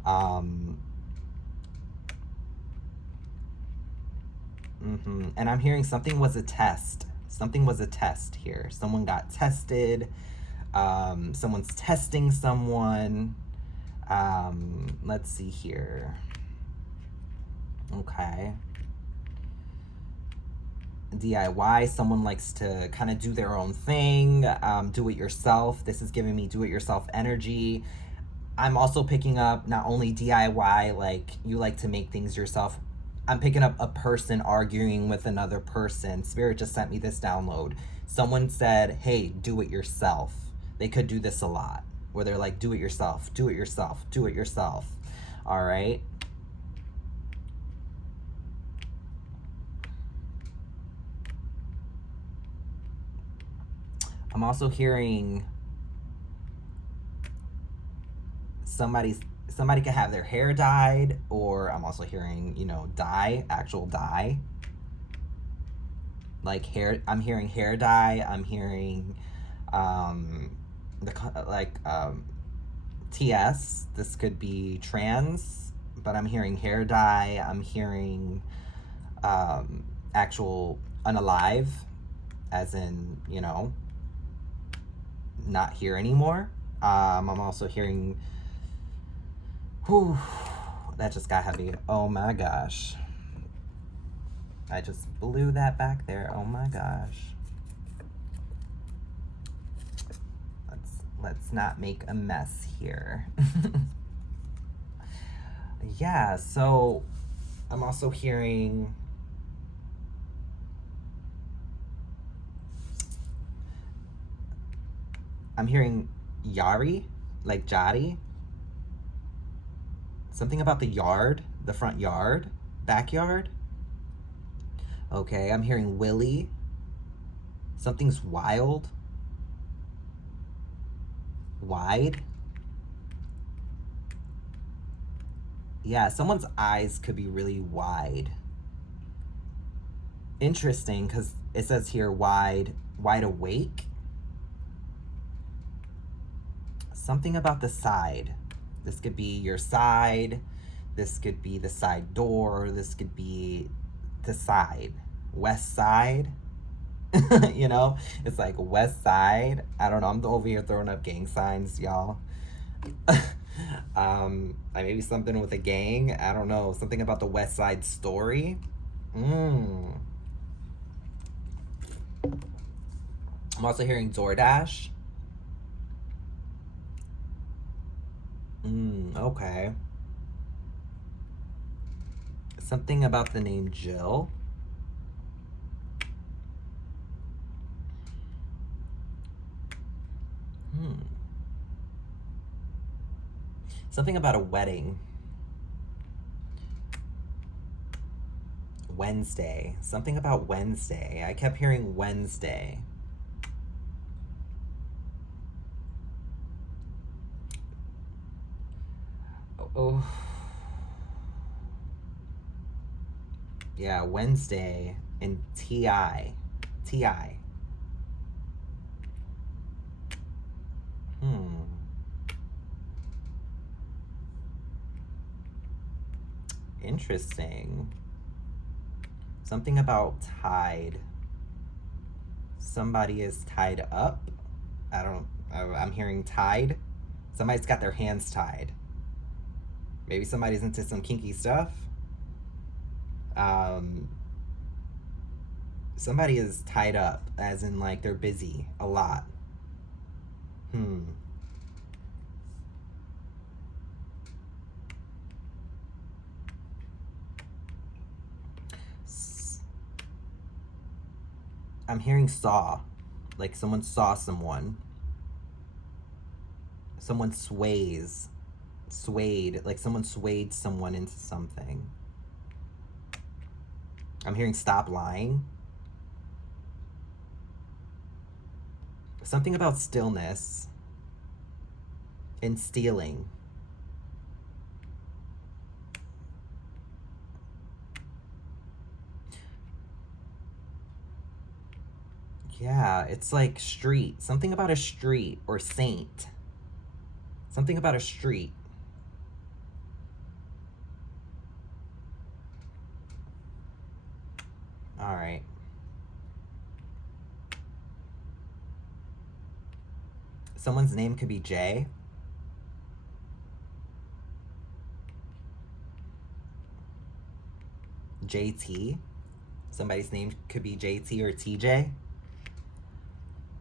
And I'm hearing something was a test. Something was a test here. Someone got tested. Someone's testing someone. Let's see here. Okay. DIY, someone likes to kind of do their own thing, do it yourself. This is giving me do it yourself energy. I'm also picking up not only DIY, like you like to make things yourself. I'm picking up a person arguing with another person. Spirit just sent me this download. Someone said, hey, do it yourself. They could do this a lot, where they're like, do it yourself, do it yourself, do it yourself. All right. I'm also hearing somebody could have their hair dyed, or I'm also hearing, dye, actual dye. Like hair, I'm hearing hair dye, I'm hearing TS, this could be trans, but I'm hearing hair dye, I'm hearing actual unalive, as in, not here anymore. I'm also hearing, whew, that just got heavy. Oh my gosh. I just blew that back there. Oh my gosh. Let's not make a mess here. Yeah, so I'm also hearing Yari, like Jari. Something about the yard, the front yard, backyard. Okay, I'm hearing Willie. Something's wild. Wide. Yeah, someone's eyes could be really wide. Interesting, because it says here wide awake. Something about the side. This could be your side. This could be the side door. This could be the side. West side. It's like west side. I don't know. I'm over here throwing up gang signs, y'all. Maybe something with a gang. I don't know. Something about the West Side Story. I'm also hearing DoorDash. Okay. Something about the name Jill. Something about a wedding. Wednesday. Something about Wednesday. I kept hearing Wednesday. Oh. Yeah, Wednesday and T.I. T.I. Interesting. Something about tied. Somebody is tied up. I'm hearing tied. Somebody's got their hands tied. Maybe somebody's into some kinky stuff. Somebody is tied up, as in like they're busy a lot. I'm hearing saw, like someone saw someone. Someone swayed, like someone swayed someone into something. I'm hearing stop lying. Something about stillness and stealing. Yeah, it's like street. Something about a street or saint. Something about a street. All right. Someone's name could be Jay. JT. Somebody's name could be JT or TJ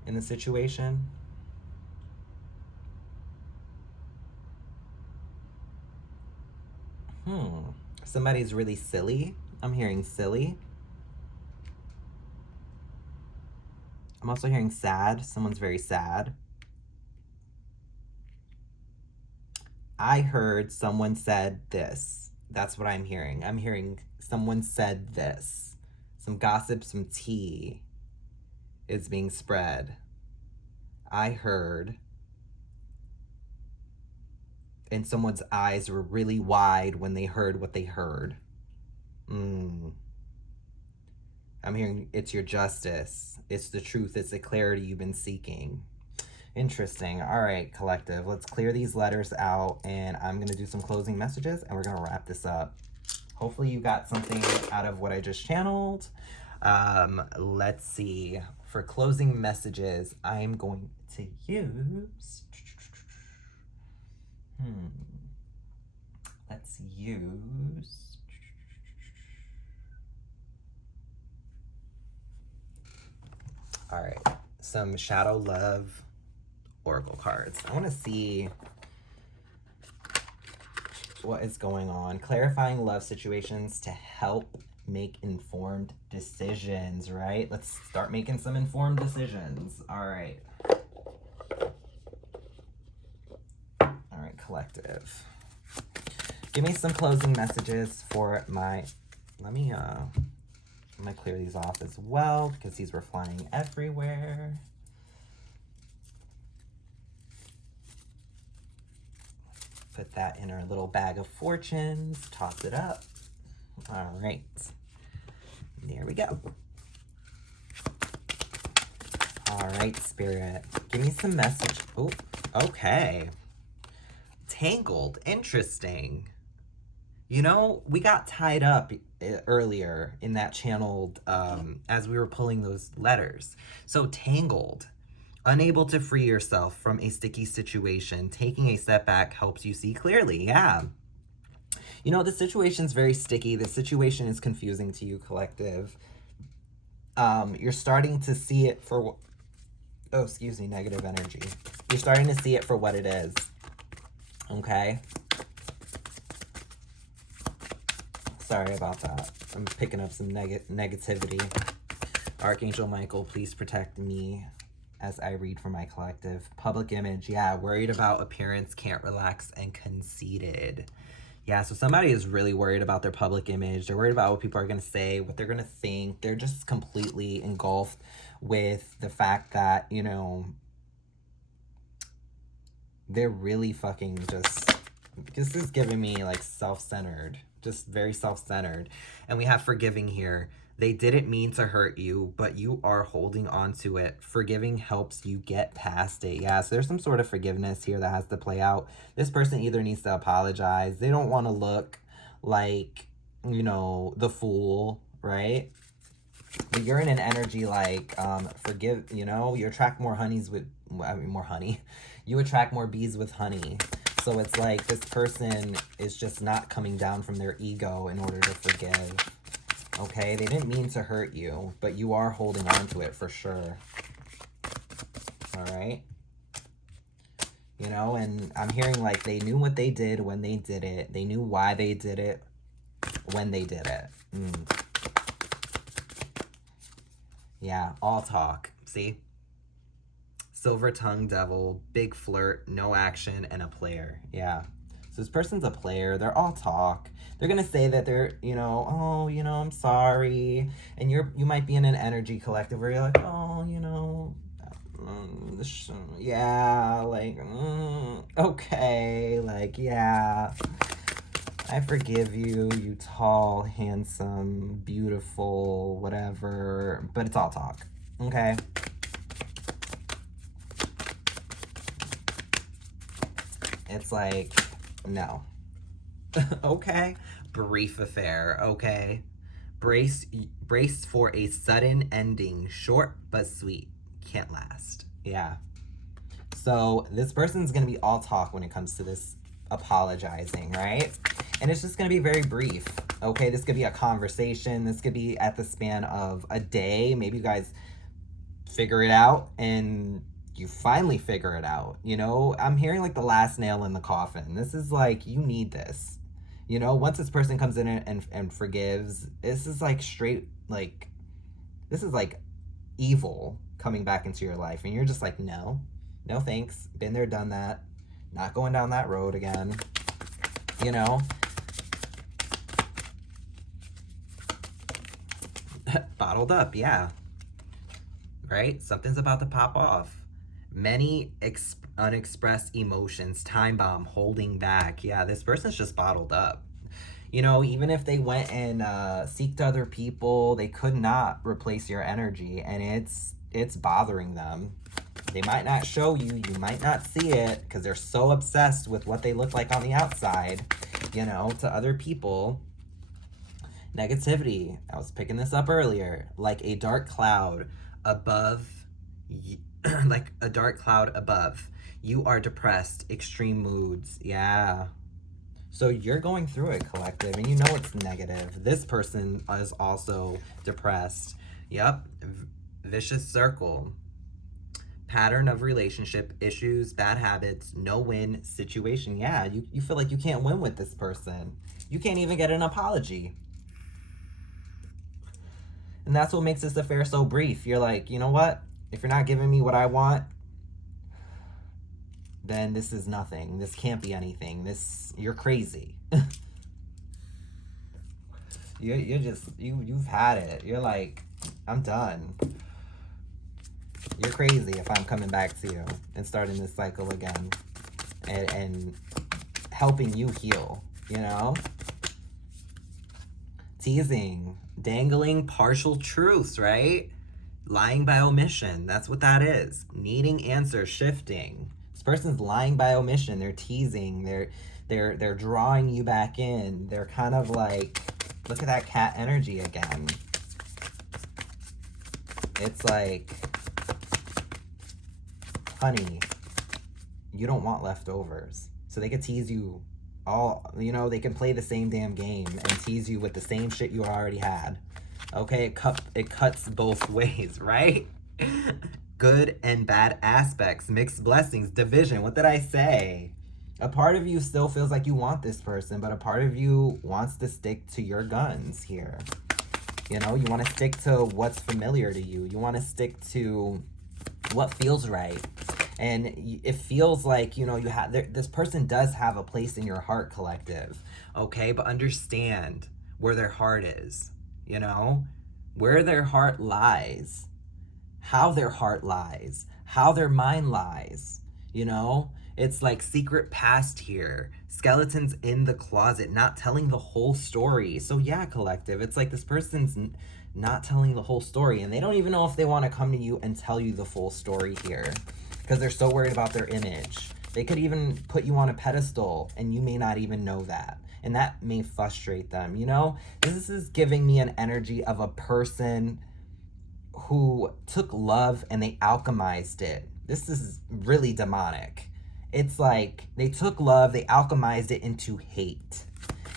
in the situation. Somebody's really silly. I'm hearing silly. I'm also hearing sad. Someone's very sad. I heard someone said this. That's what I'm hearing. I'm hearing someone said this. Some gossip, some tea is being spread. I heard, and someone's eyes were really wide when they heard what they heard. I'm hearing it's your justice. It's the truth. It's the clarity you've been seeking. Interesting. All right, collective. Let's clear these letters out, and I'm going to do some closing messages, and we're going to wrap this up. Hopefully you got something out of what I just channeled. Let's see. For closing messages, I'm going to use... Let's use... All right. Some Shadow Love Oracle cards. I want to see what is going on. Clarifying love situations to help make informed decisions, right? Let's start making some informed decisions. All right. All right, collective. Give me some closing messages for my... I'm gonna clear these off as well because these were flying everywhere. Put that in our little bag of fortunes, toss it up. All right, there we go. All right, Spirit, give me some message. Oh, okay. Tangled, interesting. You know, we got tied up earlier in that channeled as we were pulling those letters. So tangled. Unable to free yourself from a sticky situation. Taking a step back helps you see clearly. Yeah. You know, the situation's very sticky. The situation is confusing to you, collective. You're starting to see it for... Oh, excuse me, negative energy. You're starting to see it for what it is. Okay? Sorry about that. I'm picking up some negativity. Archangel Michael, please protect me as I read for my collective. Public image, yeah, worried about appearance, can't relax, and conceited. Yeah, so somebody is really worried about their public image. They're worried about what people are going to say, what they're going to think. They're just completely engulfed with the fact that, you know, they're really fucking just... This is giving me, like, self-centered. Just very self-centered. And we have forgiving here. They didn't mean to hurt you, but you are holding on to it. Forgiving helps you get past it. Yeah, so there's some sort of forgiveness here that has to play out. This person either needs to apologize. They don't want to look like, you know, the fool, right? But you're in an energy like, forgive, you know, you attract more honeys with, more honey. You attract more bees with honey. So it's like this person is just not coming down from their ego in order to forgive. Okay, they didn't mean to hurt you, but you are holding on to it for sure. All right. You know, and I'm hearing like they knew what they did when they did it. They knew why they did it when they did it. Yeah, all talk. See? Silver tongue devil, big flirt, no action, and a player. Yeah. So this person's a player. They're all talk. They're going to say that they're, you know, oh, you know, I'm sorry. And you might be in an energy collective where you're like, oh, you know, yeah, like, okay, like, yeah. I forgive you, you tall, handsome, beautiful, whatever. But it's all talk. Okay. It's like, no. Okay. Brief affair, okay? Brace for a sudden ending, short but sweet. Can't last. Yeah. So this person's gonna be all talk when it comes to this apologizing, right? And it's just gonna be very brief. Okay, this could be a conversation. This could be at the span of a day. Maybe you guys figure it out and you finally figure it out. You know, I'm hearing like the last nail in the coffin. This is like, you need this. You know, once this person comes in and forgives, this is like straight, like, this is like evil coming back into your life. And you're just like, no, no thanks. Been there, done that. Not going down that road again. You know? Bottled up, yeah. Right? Something's about to pop off. Many unexpressed emotions, time bomb, holding back. Yeah, this person's just bottled up. You know, even if they went and seeked other people, they could not replace your energy, and it's bothering them. They might not show you, you might not see it, because they're so obsessed with what they look like on the outside, you know, to other people. Negativity, I was picking this up earlier, like a dark cloud above, like a dark cloud above. You are depressed, extreme moods, yeah. So you're going through it, collective, and you know it's negative. This person is also depressed. Yep, vicious circle. Pattern of relationship issues, bad habits, no win situation. Yeah, you feel like you can't win with this person. You can't even get an apology. And that's what makes this affair so brief. You're like, you know what? If you're not giving me what I want, then this is nothing. This can't be anything. You're crazy. You've had it. You're like, I'm done. You're crazy if I'm coming back to you and starting this cycle again and helping you heal, you know? Teasing, dangling partial truths, right? Lying by omission, that's what that is. Needing answers, shifting. This person's lying by omission. They're teasing, they're drawing you back in. They're kind of like, look at that cat energy again. It's like, honey, you don't want leftovers. So they could tease you all, you know, they can play the same damn game and tease you with the same shit you already had. Okay, it cuts both ways, right? Good and bad aspects, mixed blessings, division. What did I say? A part of you still feels like you want this person, but a part of you wants to stick to your guns here. You know, you want to stick to what's familiar to you. You want to stick to what feels right. And it feels like, you know, you have this person does have a place in your heart, collective. Okay, but understand where their heart is. You know, where their heart lies, how their heart lies, how their mind lies. You know, it's like secret past here, skeletons in the closet, not telling the whole story. So yeah, collective, it's like this person's not telling the whole story, and they don't even know if they want to come to you and tell you the full story here because they're so worried about their image. They could even put you on a pedestal and you may not even know that. And that may frustrate them, you know? This is giving me an energy of a person who took love and they alchemized it. This is really demonic. It's like they took love, they alchemized it into hate.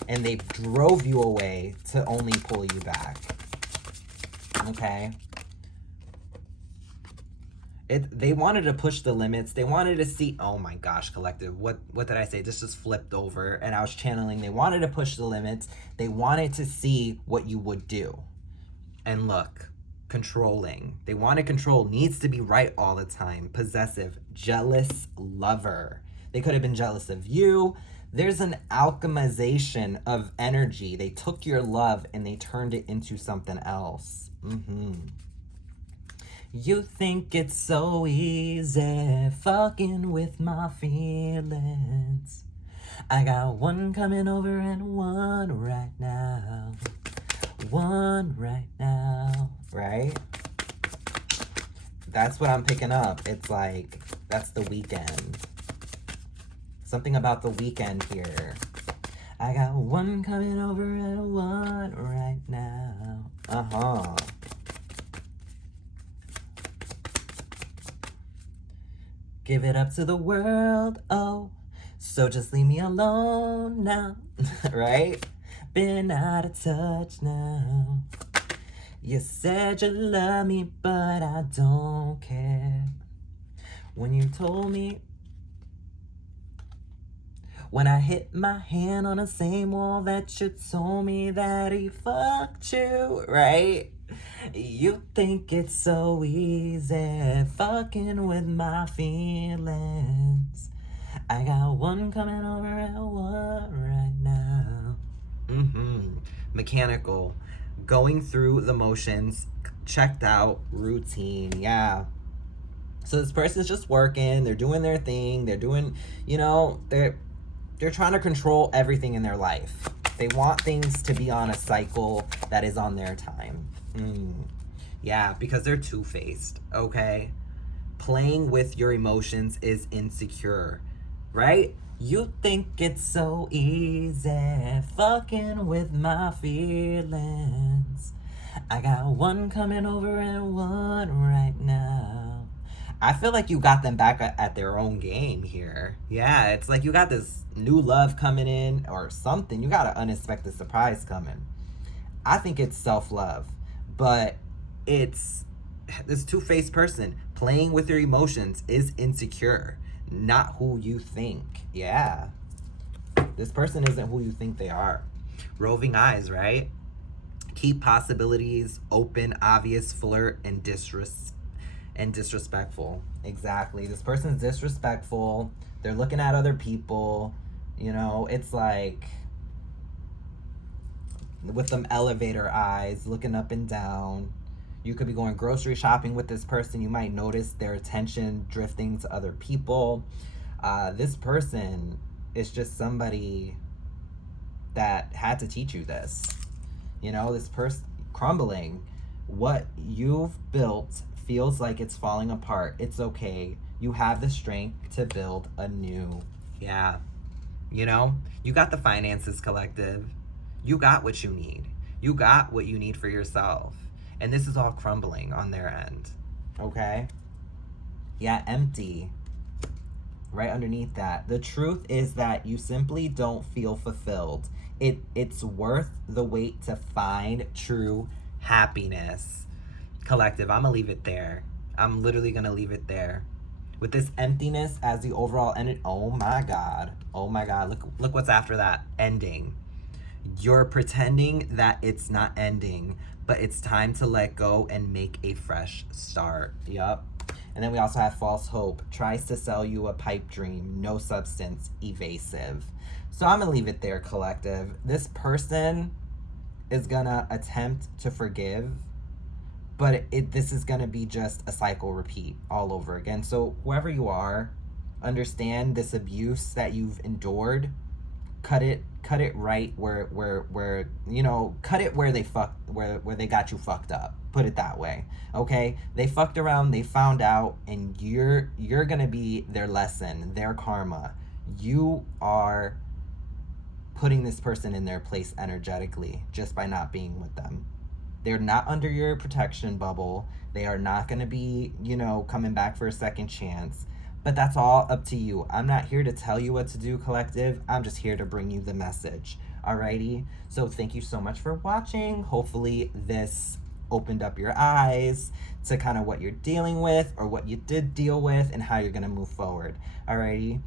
And they drove you away to only pull you back. Okay? They wanted to push the limits. They wanted to see, oh my gosh, collective, what did I say? This just flipped over and I was channeling. They wanted to push the limits. They wanted to see what you would do. And look, controlling. They want to control, needs to be right all the time. Possessive, jealous lover. They could have been jealous of you. There's an alchemization of energy. They took your love and they turned it into something else. You think it's so easy fucking with my feelings. I got one coming over and one right now. One right now. Right? That's what I'm picking up. It's like, that's the weekend. Something about the weekend here. I got one coming over at one right now. Uh-huh. Give it up to the world, oh. So just leave me alone now. Right? Been out of touch now. You said you love me, but I don't care. When you told me, when I hit my hand on the same wall that you told me that he fucked you, right? You think it's so easy fucking with my feelings. I got one coming over at one right now. Mechanical. Going through the motions, checked out, routine, yeah. So this person's just working, they're doing their thing, they're doing, you know, they're trying to control everything in their life. They want things to be on a cycle that is on their time. Yeah, because they're two-faced, okay? Playing with your emotions is insecure, right? You think it's so easy fucking with my feelings. I got one coming over and one right now. I feel like you got them back at their own game here. Yeah, it's like you got this new love coming in or something. You got an unexpected surprise coming. I think it's self-love, but it's this two-faced person playing with your emotions is insecure, not who you think. Yeah, this person isn't who you think they are. Roving eyes, right? Keep possibilities open, obvious, flirt, and disrespectful. Exactly. This person's disrespectful. They're looking at other people. You know, it's like with them elevator eyes, looking up and down. You could be going grocery shopping with this person. You might notice their attention drifting to other people. This person is just somebody that had to teach you this. You know, this person crumbling. What you've built feels like it's falling apart. It's okay. You have the strength to build anew. Yeah. You know, you got the finances, collective. You got what you need. You got what you need for yourself. And this is all crumbling on their end. Okay? Yeah, empty. Right underneath that. The truth is that you simply don't feel fulfilled. It's worth the wait to find true happiness. Collective, I'm gonna leave it there. I'm literally gonna leave it there. With this emptiness as the overall end. Oh my God. Oh my God. Look what's after that. Ending. You're pretending that it's not ending, but it's time to let go and make a fresh start. Yup. And then we also have false hope. Tries to sell you a pipe dream. No substance. Evasive. So I'm gonna leave it there, collective. This person is gonna attempt to forgive, but this is gonna be just a cycle repeat all over again. So whoever you are, understand this abuse that you've endured. Cut it right where you know, cut it where they got you fucked up. Put it that way. Okay? They fucked around, they found out, and you're gonna be their lesson, their karma. You are putting this person in their place energetically just by not being with them. They're not under your protection bubble. They are not gonna be, you know, coming back for a second chance. But that's all up to you. I'm not here to tell you what to do, collective. I'm just here to bring you the message. Alrighty? So thank you so much for watching. Hopefully this opened up your eyes to kind of what you're dealing with or what you did deal with and how you're going to move forward. Alrighty?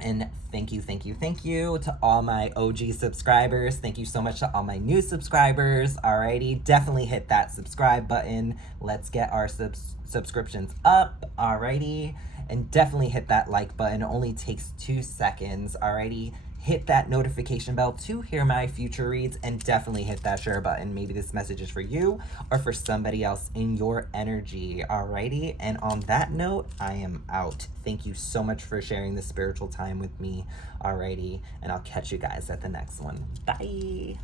And thank you to all my OG subscribers. Thank you so much to all my new subscribers. Alrighty, definitely hit that subscribe button. Let's get our subscriptions up. Alrighty, and definitely hit that like button. It only takes 2 seconds. Alrighty, hit that notification bell to hear my future reads, and definitely hit that share button. Maybe this message is for you or for somebody else in your energy. Alrighty, and on that note, I am out. Thank you so much for sharing this spiritual time with me. Alrighty, and I'll catch you guys at the next one. Bye.